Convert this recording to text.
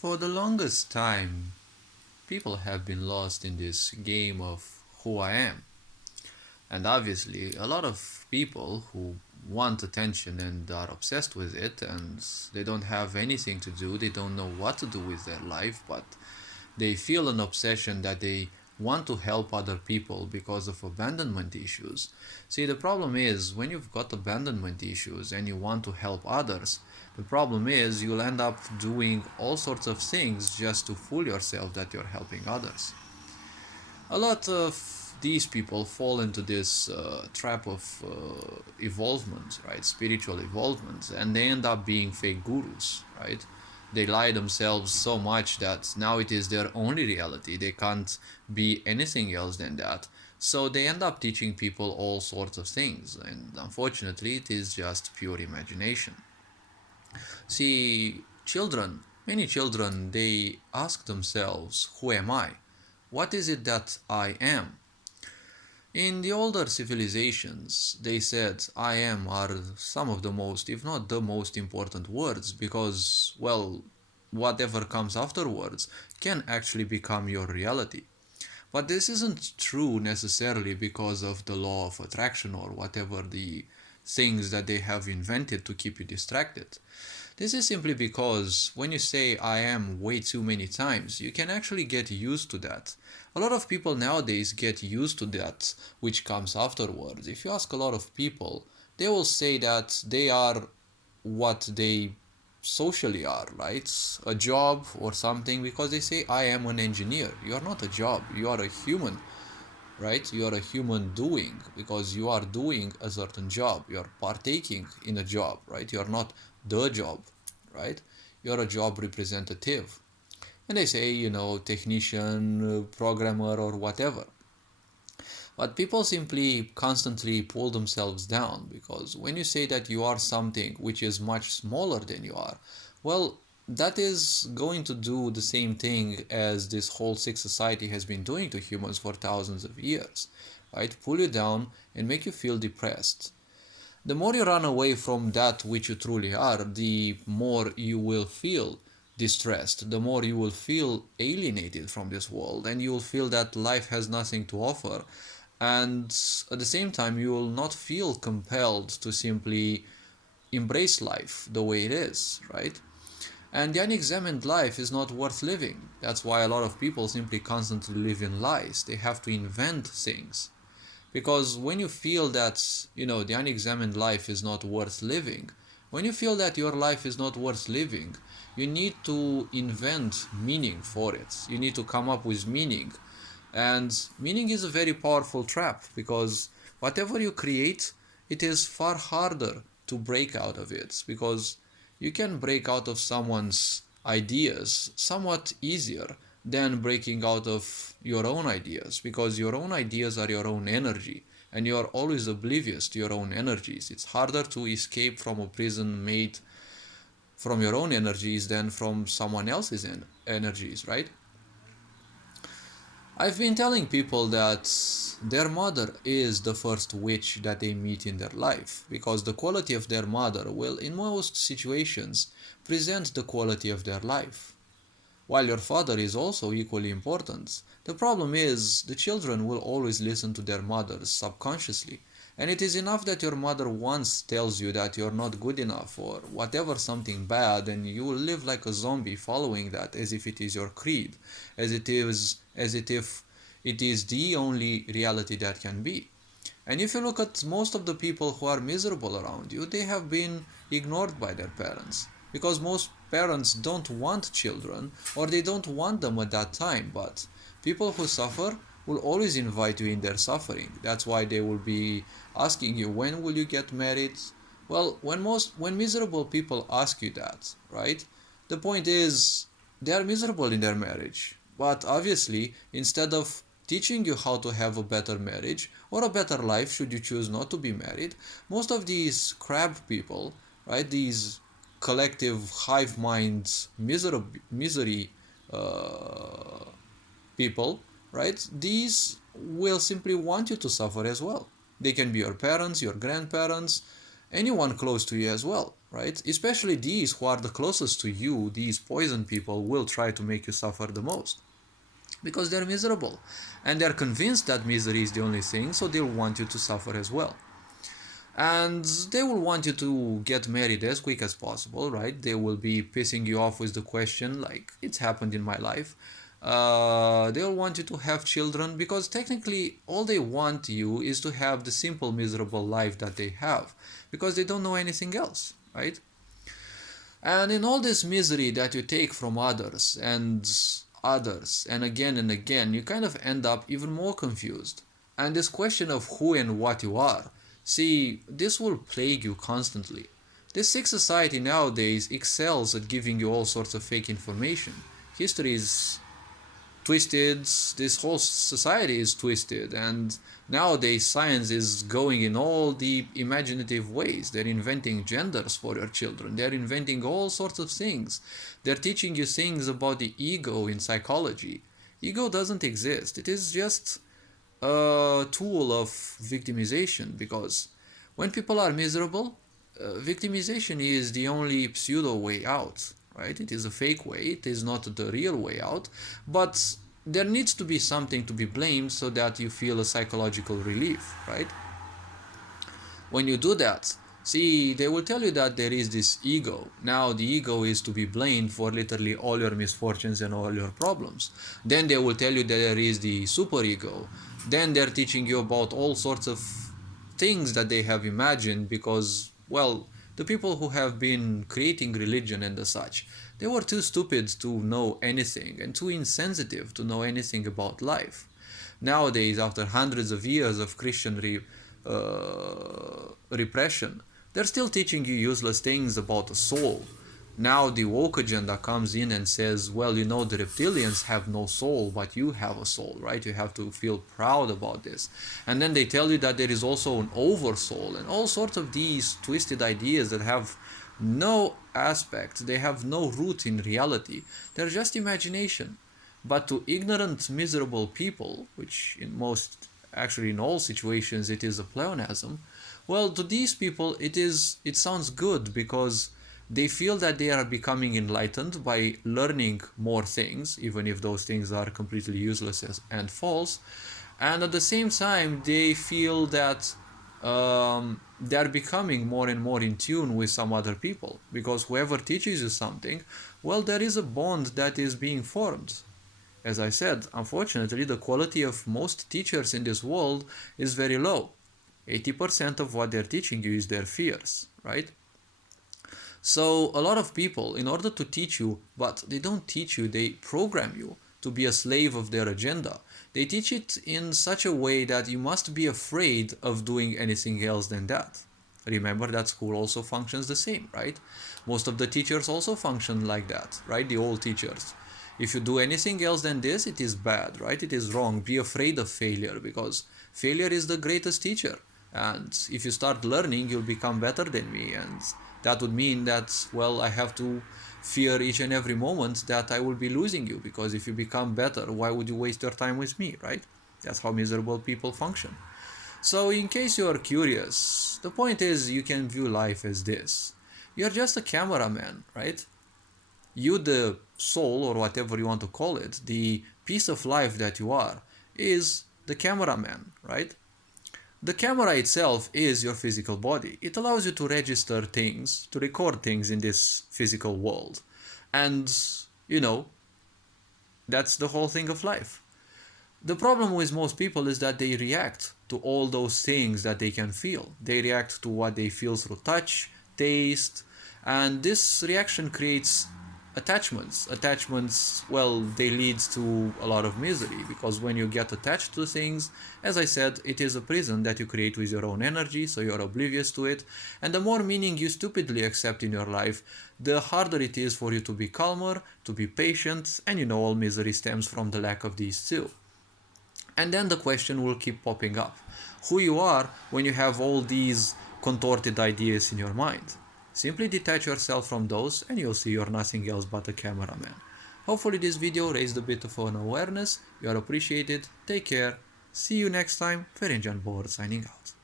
For the longest time, people have been lost in this game of who I am. And obviously, a lot of people who want attention and are obsessed with it, and they don't have anything to do, they don't know what to do with their life, but they feel an obsession that they want to help other people because of abandonment issues. See, the problem is when you've got abandonment issues and you want to help others, the problem is you'll end up doing all sorts of things just to fool yourself that you're helping others. A lot of these people fall into this trap of evolvement, right? Spiritual evolvement, and they end up being fake gurus, right? They lie themselves so much that now it is their only reality. They can't be anything else than that. So they end up teaching people all sorts of things, and unfortunately, it is just pure imagination. See, many children, they ask themselves, who am I? What is it that I am? In the older civilizations, they said I am are some of the most, if not the most important words because, well, whatever comes afterwards can actually become your reality. But this isn't true necessarily because of the law of attraction or whatever the things that they have invented to keep you distracted. This is simply because when you say I am way too many times, you can actually get used to that. A lot of people nowadays get used to that which comes afterwards. If you ask a lot of people, they will say that they are what they socially are, right? A job or something because they say I am an engineer. You are not a job, you are a human, right? You are a human doing because you are doing a certain job. You are partaking in a job, right? You are not the job, right? You are a job representative. And they say, technician, programmer, or whatever. But people simply constantly pull themselves down because when you say that you are something which is much smaller than you are, well, that is going to do the same thing as this whole sick society has been doing to humans for thousands of years, right? Pull you down and make you feel depressed. The more you run away from that which you truly are, the more you will feel distressed, the more you will feel alienated from this world, and you will feel that life has nothing to offer. And at the same time, you will not feel compelled to simply embrace life the way it is, right? And the unexamined life is not worth living. That's why a lot of people simply constantly live in lies. They have to invent things. Because when you feel that, the unexamined life is not worth living, when you feel that your life is not worth living, you need to invent meaning for it. You need to come up with meaning. And meaning is a very powerful trap because whatever you create, it is far harder to break out of it because you can break out of someone's ideas somewhat easier than breaking out of your own ideas because your own ideas are your own energy and you are always oblivious to your own energies. It's harder to escape from a prison made from your own energies than from someone else's energies, right? I've been telling people that their mother is the first witch that they meet in their life because the quality of their mother will, in most situations, present the quality of their life. While your father is also equally important, the problem is the children will always listen to their mothers subconsciously. And it is enough that your mother once tells you that you're not good enough or whatever something bad, and you will live like a zombie following that as if it is your creed, as if it is the only reality that can be. And if you look at most of the people who are miserable around you, they have been ignored by their parents. Because most parents don't want children, or they don't want them at that time, but people who suffer will always invite you in their suffering. That's why they will be asking you, when will you get married? Well, when miserable people ask you that, right? The point is they are miserable in their marriage. But obviously, instead of teaching you how to have a better marriage or a better life should you choose not to be married, most of these crab people, right, these collective hive minds misery uh, people, right, these will simply want you to suffer as well. They can be your parents, your grandparents, anyone close to you as well, right? Especially these who are the closest to you, these poison people will try to make you suffer the most because they're miserable and they're convinced that misery is the only thing, so they'll want you to suffer as well. And they will want you to get married as quick as possible, right? They will be pissing you off with the question, like it's happened in my life. They'll want you to have children because technically all they want you is to have the simple miserable life that they have because they don't know anything else, right? And in all this misery that you take from others and again, you kind of end up even more confused. And this question of who and what you are, see, this will plague you constantly. This sick society nowadays excels at giving you all sorts of fake information. History is twisted, this whole society is twisted, and nowadays science is going in all the imaginative ways. They're inventing genders for your children, they're inventing all sorts of things, they're teaching you things about the ego in psychology. Ego doesn't exist, it is just a tool of victimization, because when people are miserable, victimization is the only pseudo way out, right? It is a fake way, it is not the real way out, but there needs to be something to be blamed so that you feel a psychological relief, right? When you do that, see, they will tell you that there is this ego. Now the ego is to be blamed for literally all your misfortunes and all your problems. Then they will tell you that there is the superego. Then they're teaching you about all sorts of things that they have imagined because, well, the people who have been creating religion and the such, they were too stupid to know anything and too insensitive to know anything about life. Nowadays, after hundreds of years of Christian repression, they're still teaching you useless things about the soul. Now the woke agenda comes in and says, well, you know, the reptilians have no soul, but you have a soul, right? You have to feel proud about this. And then they tell you that there is also an oversoul and all sorts of these twisted ideas that have no aspect, they have no root in reality. They're just imagination. But to ignorant, miserable people, which in most, actually in all situations, it is a pleonasm, well, to these people it sounds good because they feel that they are becoming enlightened by learning more things, even if those things are completely useless and false. And at the same time, they feel that they are becoming more and more in tune with some other people, because whoever teaches you something, well, there is a bond that is being formed. As I said, unfortunately, the quality of most teachers in this world is very low. 80% of what they're teaching you is their fears, right? So a lot of people, in order to teach you, but they don't teach you, they program you to be a slave of their agenda. They teach it in such a way that you must be afraid of doing anything else than that. Remember that school also functions the same, right? Most of the teachers also function like that, right? The old teachers. If you do anything else than this, it is bad, right? It is wrong. Be afraid of failure, because failure is the greatest teacher. And if you start learning, you'll become better than me. And that would mean that, well, I have to fear each and every moment that I will be losing you, because if you become better, why would you waste your time with me, right? That's how miserable people function. So in case you are curious, the point is you can view life as this. You're just a cameraman, right? You, the soul, or whatever you want to call it, the piece of life that you are, is the cameraman, right? The camera itself is your physical body. It allows you to register things, to record things in this physical world. And, you know, that's the whole thing of life. The problem with most people is that they react to all those things that they can feel. They react to what they feel through touch, taste, and this reaction creates attachments. Attachments, well, they lead to a lot of misery, because when you get attached to things, as I said, it is a prison that you create with your own energy, so you're oblivious to it. And the more meaning you stupidly accept in your life, the harder it is for you to be calmer, to be patient, and you know, all misery stems from the lack of these two. And then the question will keep popping up. Who you are when you have all these contorted ideas in your mind. Simply detach yourself from those and you'll see you're nothing else but a cameraman. Hopefully this video raised a bit of an awareness. You are appreciated. Take care. See you next time. Ferencan Board signing out.